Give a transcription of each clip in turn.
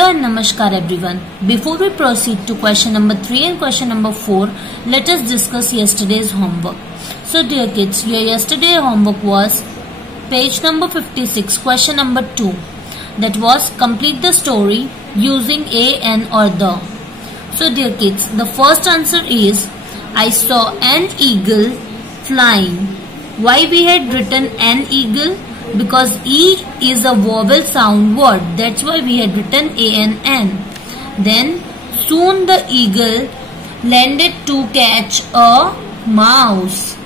Hello and Namaskar everyone. Before we proceed to question number 3 and question number 4, let us discuss yesterday's homework. So dear kids, your yesterday homework was page number 56, question number 2. That was complete the story using a, an or the. So dear kids, the first answer is I saw an eagle flying. Why we had written an eagle? Because E is a vowel sound word. That's why we had written A-N-N. Then soon the eagle landed to catch a mouse.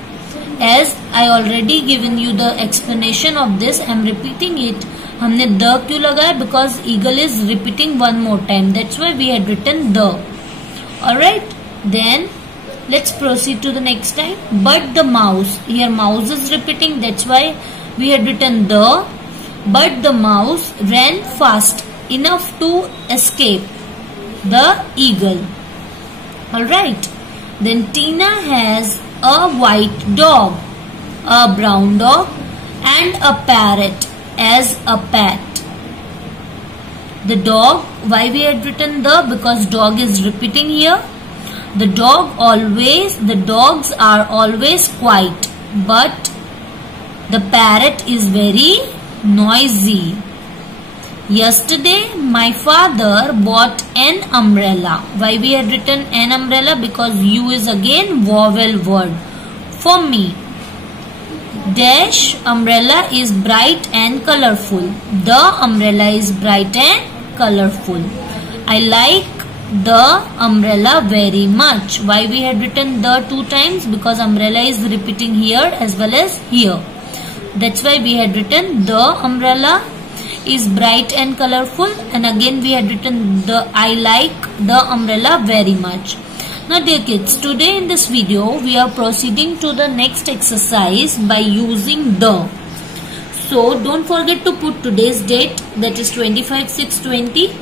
As I already given you the explanation of this, I am repeating it. हमने the क्यों लगाया? Because eagle is repeating one more time. That's why we had written the. Alright. Then let's proceed to the next time. But the mouse. Here mouse is repeating. That's why we had written the, but the mouse ran fast enough to escape the eagle. Alright. Then Tina has a white dog, a brown dog and a parrot as a pet. The dog, why we had written the? Because dog is repeating here. The dogs are always quiet, but the parrot is very noisy. Yesterday, my father bought an umbrella. Why we had written an umbrella? Because U is again vowel word. For me, dash umbrella is bright and colorful. The umbrella is bright and colorful. I like the umbrella very much. Why we had written the 2 times? Because umbrella is repeating here as well as here. That's why we had written the umbrella is bright and colorful, and again we had written the I like the umbrella very much. Now dear kids, today in this video we are proceeding to the next exercise by using the. So don't forget to put today's date, that is 25/6/20,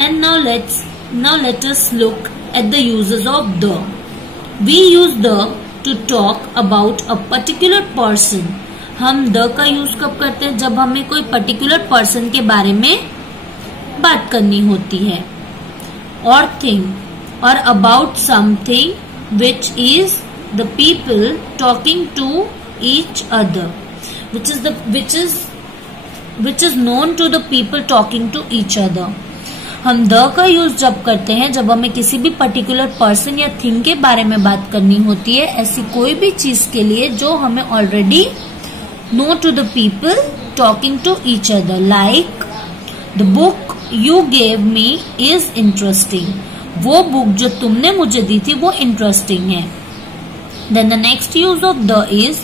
and now let us look at the uses of the. We use the to talk about a particular person. हम the का use कब करते हैं? जब हमें कोई particular person के बारे में बात करनी होती है, और थिंग और about something which is the people talking to each other, which is known to the people talking to each other. हम द का यूज जब करते हैं जब हमें किसी भी पर्टिकुलर पर्सन या थिंग के बारे में बात करनी होती है, ऐसी कोई भी चीज के लिए जो हमें already know to the people talking to each other. Like the book you gave me is interesting. वो book जो तुमने मुझे दी थी वो interesting है. Then the next use of the is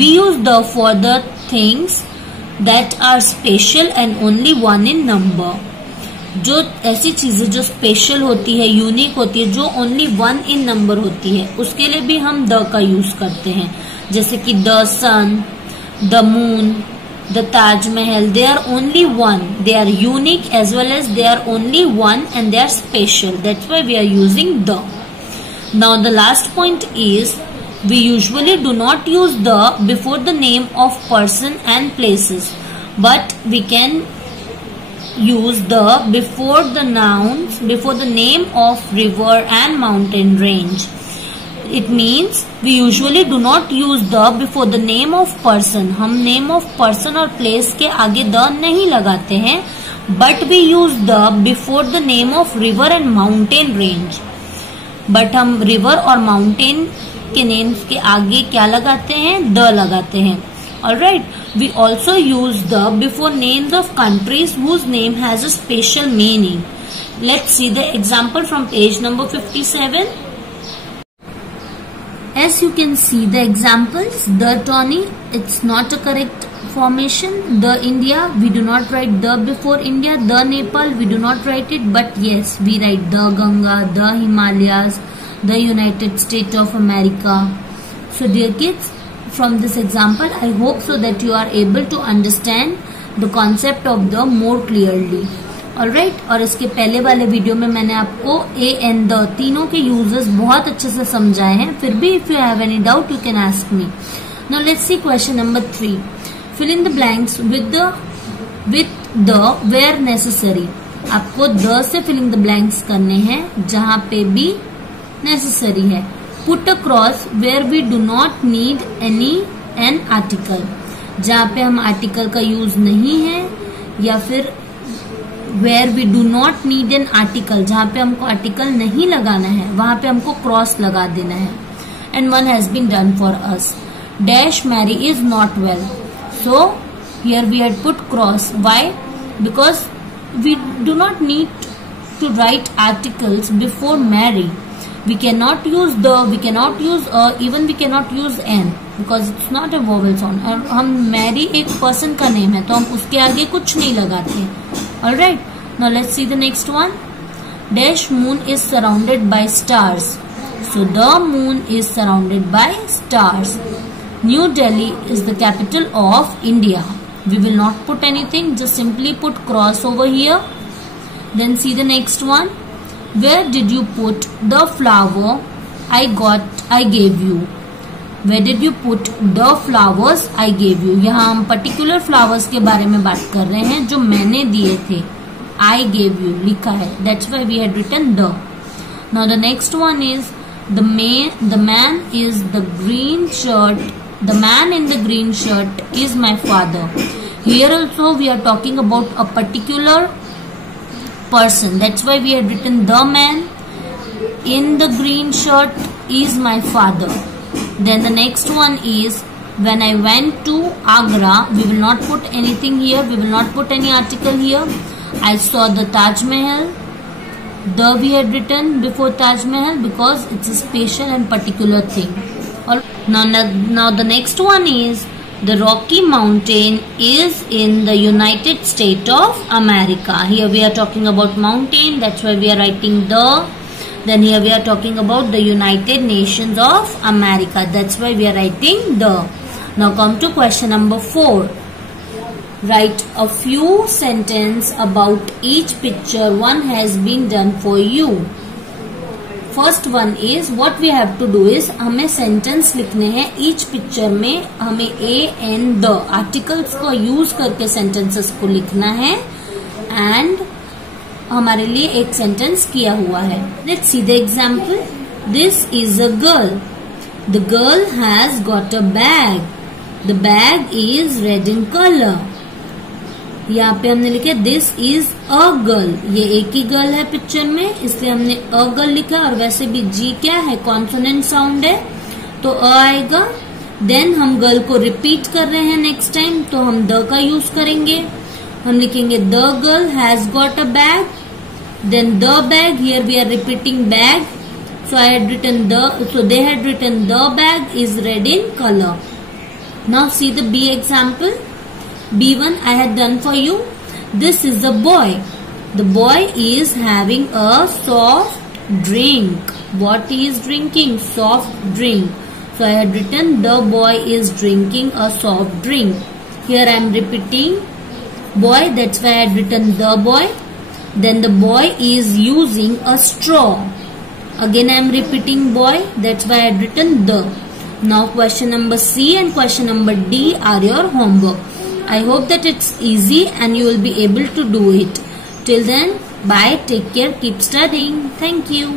we use the for the things that are special and only one in number. जो ऐसी चीजें जो स्पेशल होती है, यूनिक होती है, जो ओनली 1 in number होती है, उसके लिए भी हम द का यूज करते हैं. जैसे कि the sun, the moon, the Taj Mahal, they are only one. They are unique as well as they are only one and they are special. That's why we are using the. Now the last point is we usually do not use the before the name of person and places, but we can use the before the nouns, before the name of river and mountain range. It means we usually do not use the before the name of person. हम name of person और place के आगे the नहीं लगाते हैं, but we use the before the name of river and mountain range. But हम river और mountain के names के आगे क्या लगाते हैं? the लगाते हैं. Alright. We also use the before names of countries whose name has a special meaning. Let's see the example from page number 57. As you can see the examples, the Tony, it's not a correct formation. The India, we do not write the before India. The Nepal, we do not write it, but yes, we write the Ganga, the Himalayas, the United States of America. So dear kids, from this example, I hope so that you are able to understand the concept of the more clearly. Alright, और इसके पहले वाले video में मैंने आपको ए and the तीनों के uses बहुत अच्छे से समझाए हैं. फिर भी if you have any doubt you can ask me. Now let's see question number 3. Fill in the blanks with the where necessary. आपको द से फिलिंग द ब्लैंक्स करने हैं जहां पे भी नेसेसरी है. Put a cross where we do not need an article. जहां पे हम आर्टिकल का यूज नहीं है, या फिर where we do not need an article, जहां पे हमको आर्टिकल नहीं लगाना है वहां पे हमको क्रॉस लगा देना है. And one has been done for us. Dash Mary is not well. So here we had put cross. Why? Because we do not need to write articles before Mary. We cannot use the, we cannot use even we cannot use n because it's not a vowel sound. और हम Mary एक person का name है तो हम उसके आगे कुछ नहीं लगाते. Alright, now let's see the next one. Dash moon is surrounded by stars. So the moon is surrounded by stars. New Delhi is the capital of India. We will not put anything, just simply put cross over here. Then see the next one. Where did you put the flower I gave you? Where did you put the flowers I gave you? यहाँ हम particular flowers के बारे में बात कर रहे हैं जो मैंने दिए थे. I gave you लिखा है. That's why we had written the. Now the next one is the man is the green shirt. The man in the green shirt is my father. Here also we are talking about a particular person. That's why we had written the man in the green shirt is my father. Then the next one is when I went to Agra. We will not put anything here. We will not put any article here. I saw the Taj Mahal. The we had written before Taj Mahal because it's a special and particular thing. Now the next one is the Rocky Mountain is in the United States of America. Here we are talking about mountain. That's why we are writing the. Then here we are talking about the United Nations of America. That's why we are writing the. Now come to question number 4. Write a few sentences about each picture one has been done for you. First one is what we have to do is हमें sentence लिखने हैं. Each picture में हमें a and the articles को use करके sentences को लिखना है एंड हमारे लिए एक सेंटेंस किया हुआ है. Let's see the example. This is a girl. The girl has got a bag. The bag is red in colour. यहाँ पे हमने लिखा दिस इज अ गर्ल. ये एक ही गर्ल है पिक्चर में इसलिए हमने अ गर्ल लिखा. और वैसे भी जी क्या है, कॉन्सोनेंट साउंड है तो अ आएगा. देन हम गर्ल को रिपीट कर रहे हैं नेक्स्ट टाइम तो हम द का यूज करेंगे. हम लिखेंगे the girl has got a bag. Then the bag. Here we are repeating bag. So I had written the. So they had written the bag is red in colour. Now see the B example. B1 I had done for you. This is a boy. The boy is having a soft drink. What he is drinking? Soft drink. So I had written the boy is drinking a soft drink. Here I am repeating boy. That's why I had written the boy. Then the boy is using a straw. Again I am repeating boy. That's why I had written the. Now question number C and question number D are your homework. I hope that it's easy and you will be able to do it. Till then, bye, take care, keep studying. Thank you.